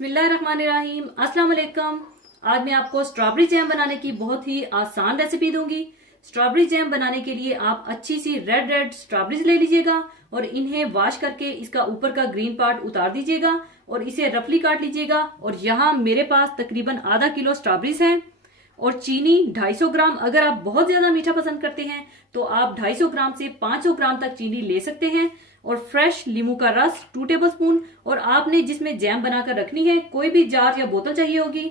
बिस्मिल्लाहिर्रहमानिर्रहीम। अस्सलाम वालेकुम। आज मैं आपको स्ट्रॉबेरी जैम बनाने की बहुत ही आसान रेसिपी दूंगी। स्ट्रॉबेरी जैम बनाने के लिए आप अच्छी सी रेड रेड स्ट्रॉबेरीज ले लीजिएगा और इन्हें वॉश करके इसका ऊपर का ग्रीन पार्ट उतार दीजिएगा और इसे रफली काट लीजिएगा। और यहाँ मेरे पास तकरीबन आधा किलो स्ट्रॉबेरीज हैं और चीनी 250 ग्राम। अगर आप बहुत ज्यादा मीठा पसंद करते हैं तो आप 250 ग्राम से 500 ग्राम तक चीनी ले सकते हैं। और फ्रेश नींबू का रस 2 टेबल स्पून। और आपने जिसमें जैम बनाकर रखनी है कोई भी जार या बोतल चाहिए होगी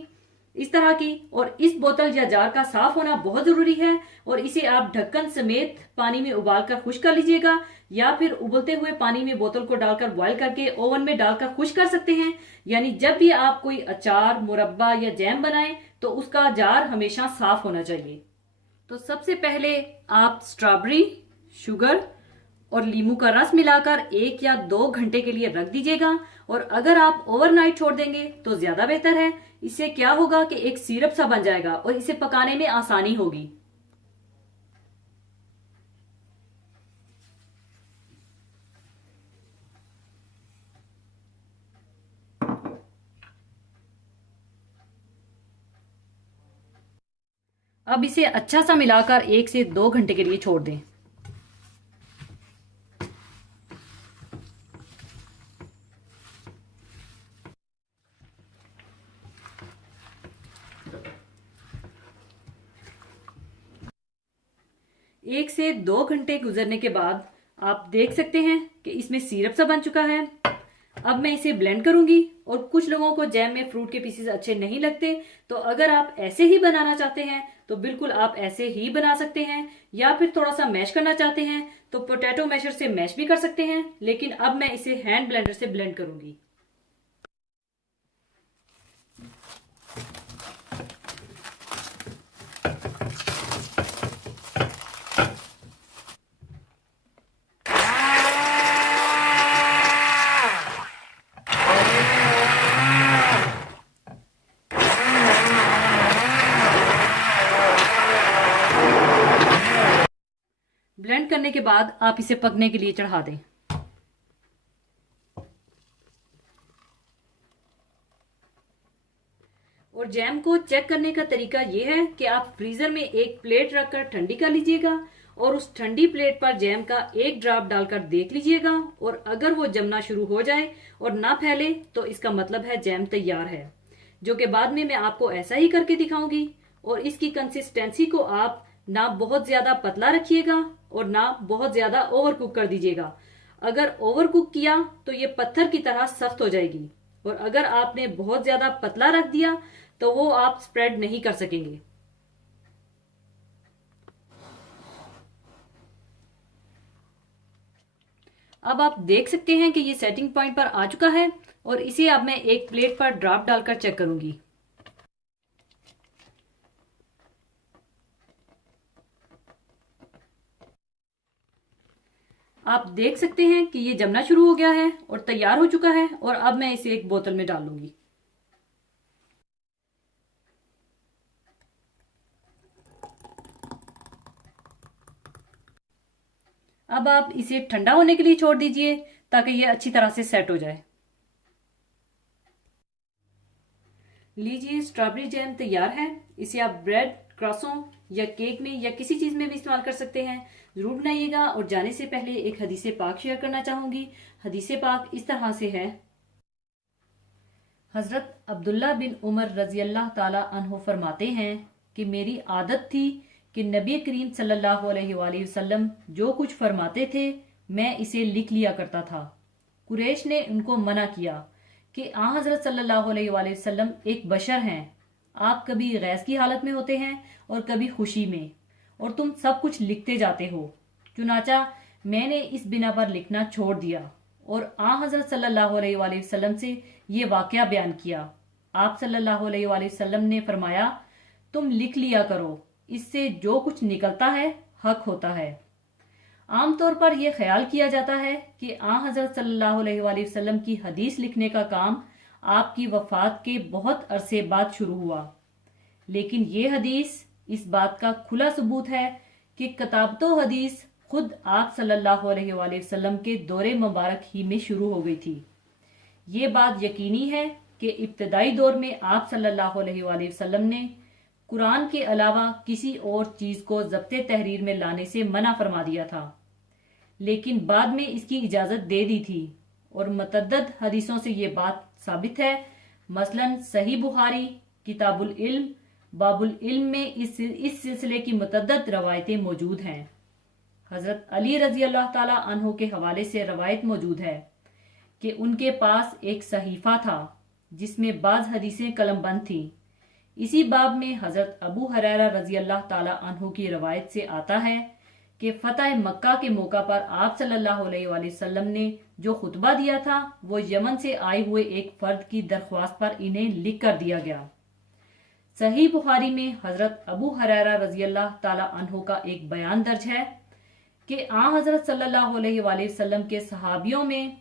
इस तरह की। और इस बोतल या जार का साफ होना बहुत जरूरी है और इसे आप ढक्कन समेत पानी में उबालकर खुश्क कर लीजिएगा या फिर उबलते हुए पानी में बोतल को डालकर बॉईल करके ओवन में डालकर खुश्क कर सकते हैं। यानी जब भी आप कोई अचार, मुरब्बा या जैम बनाएं तो उसका जार हमेशा साफ होना चाहिए। तो सबसे पहले आप स्ट्रॉबेरी, शुगर और नींबू का रस मिलाकर 1 या 2 घंटे के लिए रख दीजिएगा। और अगर आप ओवरनाइट छोड़ देंगे तो ज्यादा बेहतर है। इससे क्या होगा कि एक सिरप सा बन जाएगा और इसे पकाने में आसानी होगी। अब इसे अच्छा सा मिलाकर 1 से 2 घंटे के लिए छोड़ दें। एक से 2 घंटे गुजरने के बाद आप देख सकते हैं कि इसमें सिरप सा बन चुका है। अब मैं इसे ब्लेंड करूंगी। और कुछ लोगों को जैम में फ्रूट के पीसेस अच्छे नहीं लगते, तो अगर आप ऐसे ही बनाना चाहते हैं तो बिल्कुल आप ऐसे ही बना सकते हैं। या फिर थोड़ा सा मैश करना चाहते हैं तो पोटैटो मैशर से मैश भी कर सकते हैं। लेकिन अब मैं इसे हैंड ब्लेंडर से ब्लेंड करूंगी। ब्लेंड करने के बाद आप इसे पकने के लिए चढ़ा दें। और जैम को चेक करने का तरीका यह है कि आप फ्रीजर में एक प्लेट रखकर ठंडी कर लीजिएगा और उस ठंडी प्लेट पर जैम का एक ड्रॉप डालकर देख लीजिएगा। और अगर वो जमना शुरू हो जाए और ना फैले तो इसका मतलब है जैम तैयार है, जो कि बाद में मैं आपको ऐसा ही करके दिखाऊंगी। और इसकी कंसिस्टेंसी को आप ना बहुत ज्यादा पतला रखिएगा और ना बहुत ज्यादा ओवर कुक कर दीजिएगा। अगर ओवर कुक किया तो ये पत्थर की तरह सख्त हो जाएगी और अगर आपने बहुत ज्यादा पतला रख दिया तो वो आप स्प्रेड नहीं कर सकेंगे। अब आप देख सकते हैं कि ये सेटिंग पॉइंट पर आ चुका है और इसे अब मैं एक प्लेट पर ड्रॉप डालकर चेक करूंगी। आप देख सकते हैं कि ये जमना शुरू हो गया है और तैयार हो चुका है। और अब मैं इसे एक बोतल में डाल लूंगी। अब आप इसे ठंडा होने के लिए छोड़ दीजिए ताकि ये अच्छी तरह से सेट हो जाए। लीजिए, स्ट्रॉबेरी जैम तैयार है। इसे आप ब्रेड, क्रॉसों या केक में या किसी चीज में भी इस्तेमाल कर सकते हैं। जरूर बनाइएगा। और जाने से पहले एक हदीसे पाक शेयर करना चाहूंगी। हदीसे पाक इस तरह से है। हजरत अब्दुल्ला बिन उमर रजी अल्लाह ताला अन्हो फरमाते हैं कि मेरी आदत थी कि नबी करीम सल्लल्लाहु अलैहि वसल्लम जो कुछ फरमाते थे मैं इसे लिख लिया करता था। कुरैश ने उनको मना किया कि आ हजरत सल्लल्लाहु अलैहि वसल्लम एक बशर हैं। आप कभी गैस की हालत में होते हैं और कभी खुशी में, और तुम सब कुछ लिखते जाते हो। चुनाचा मैंने इस बिना पर लिखना छोड़ दिया और आ हजरत सल्लल्लाहु अलैहि वसल्लम से ये वाकया बयान किया। आप सल्लल्लाहु अलैहि वसल्लम ने फरमाया, तुम लिख लिया करो, इससे जो कुछ निकलता है हक होता है। आमतौर पर यह ख्याल किया जाता है कि आ हजरत सल्लल्लाहु अलैहि वसल्लम की हदीस लिखने का काम आपकी वफात के बहुत अरसे बाद शुरू हुआ। लेकिन ये हदीस इस बात का खुला सबूत है कि किताबतो हदीस खुद आप सल्लल्लाहु अलैहि वसल्लम के दौरे मुबारक ही में शुरू हो गई थी। ये बात यकीनी है कि इब्तदाई दौर में आप सल्लल्लाहु अलैहि वसल्लम ने कुरान के अलावा किसी और चीज को ज़ब्ते तहरीर में लाने से मना फरमा दिया था, लेकिन बाद में इसकी इजाजत दे दी थी और मुतअद्दिद हदीसों से ये बात साबित है। मसलन सही बुखारी किताबुल इल्म बाबुल इल्म में इस सिलसिले की मुतअद्दिद रवायतें मौजूद हैं। हजरत अली रजी अल्लाह ताला अन्हो के हवाले से रवायत मौजूद है कि उनके पास एक सहीफा था जिसमें बाज हदीसें कलमबंद थी। इसी बाब में हजरत अबू हुरैरा रजी अल्लाह ताला अन्हु की रवायत से आता है कि फतह मक्का के मौका पर आप सल्लल्लाहु अलैहि वसल्लम ने जो खुतबा दिया था वो यमन से आए हुए एक फर्द की दरख्वास्त पर इन्हें लिख कर दिया गया। सही बुखारी में हजरत अबू हुरैरा रजी अल्लाह ताला अन्हु का एक बयान दर्ज है कि हजरत सल्लल्लाहु अलैहि वसल्लम के सहाबियों में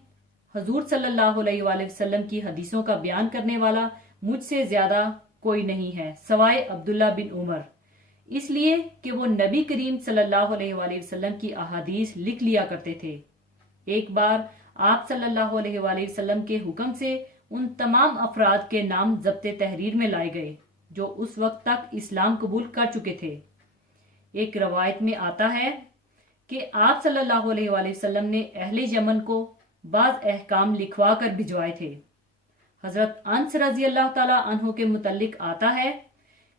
हजूर सल्लल्लाहु अलैहि वसल्लम की हदीसों का बयान करने वाला मुझसे ज्यादा कोई नहीं है सवाए अब्दुल्ला बिन उमर, इसलिए कि वो नबी करीम सल्लल्लाहु अलैहि वसल्लम की अहादीस लिख लिया करते थे। एक बार आप सल्लल्लाहु अलैहि वसल्लम के हुक्म से उन तमाम अफराद के नाम ज़ब्ते तहरीर में लाए गए जो उस वक्त तक इस्लाम कबूल कर चुके थे। एक रवायत में आता है कि आप सल्लल्लाहु अलैहि वसल्लम ने अहले यमन को बाज अहकाम लिखवा कर भिजवाए थे। हजरत अनस रजी अल्लाह ताला अन्हु के मुतल्लिक आता है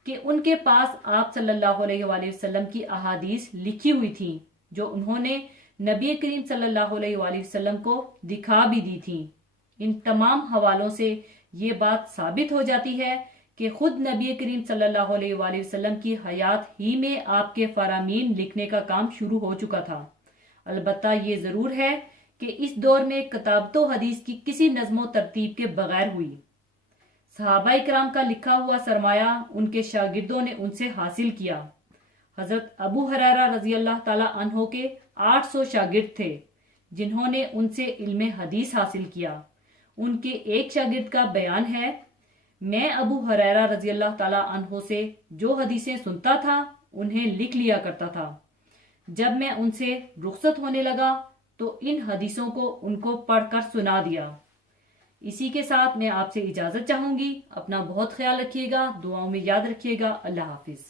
कि उनके पास आप सल्लल्लाहु अलैहि वसल्लम की अहादीस लिखी हुई थी जो उन्होंने नबी करीम सल्लल्लाहु अलैहि वसल्लम को दिखा भी दी थी। इन तमाम हवालों से ये बात साबित हो जाती है कि खुद नबी करीम सल्लल्लाहु अलैहि वसल्लम की हयात ही में आपके फरामीन लिखने का काम शुरू हो चुका था। अलबत्ता ये जरूर है कि इस दौर में किताबतो हदीस की किसी नज़्मो तरतीब के बगैर हुई। सहाबाए किराम का लिखा हुआ सरमाया उनके शागिर्दों ने उनसे हासिल किया। हजरत अबू हुरैरा रजी अल्लाह ताला अन्हो के 800 शागिर्द थे जिन्होंने उनसे इल्मे हदीस हासिल किया। उनके एक शागिर्द का बयान है, मैं अबू हुरैरा रजी अल्लाह ताला अन्हो से जो हदीसें सुनता था उन्हें लिख लिया करता था। जब मैं उनसे रुखसत होने लगा तो इन हदीसों को उनको पढ़कर सुना दिया। इसी के साथ मैं आपसे इजाजत चाहूंगी। अपना बहुत ख्याल रखिएगा, दुआओं में याद रखिएगा। अल्लाह हाफिज।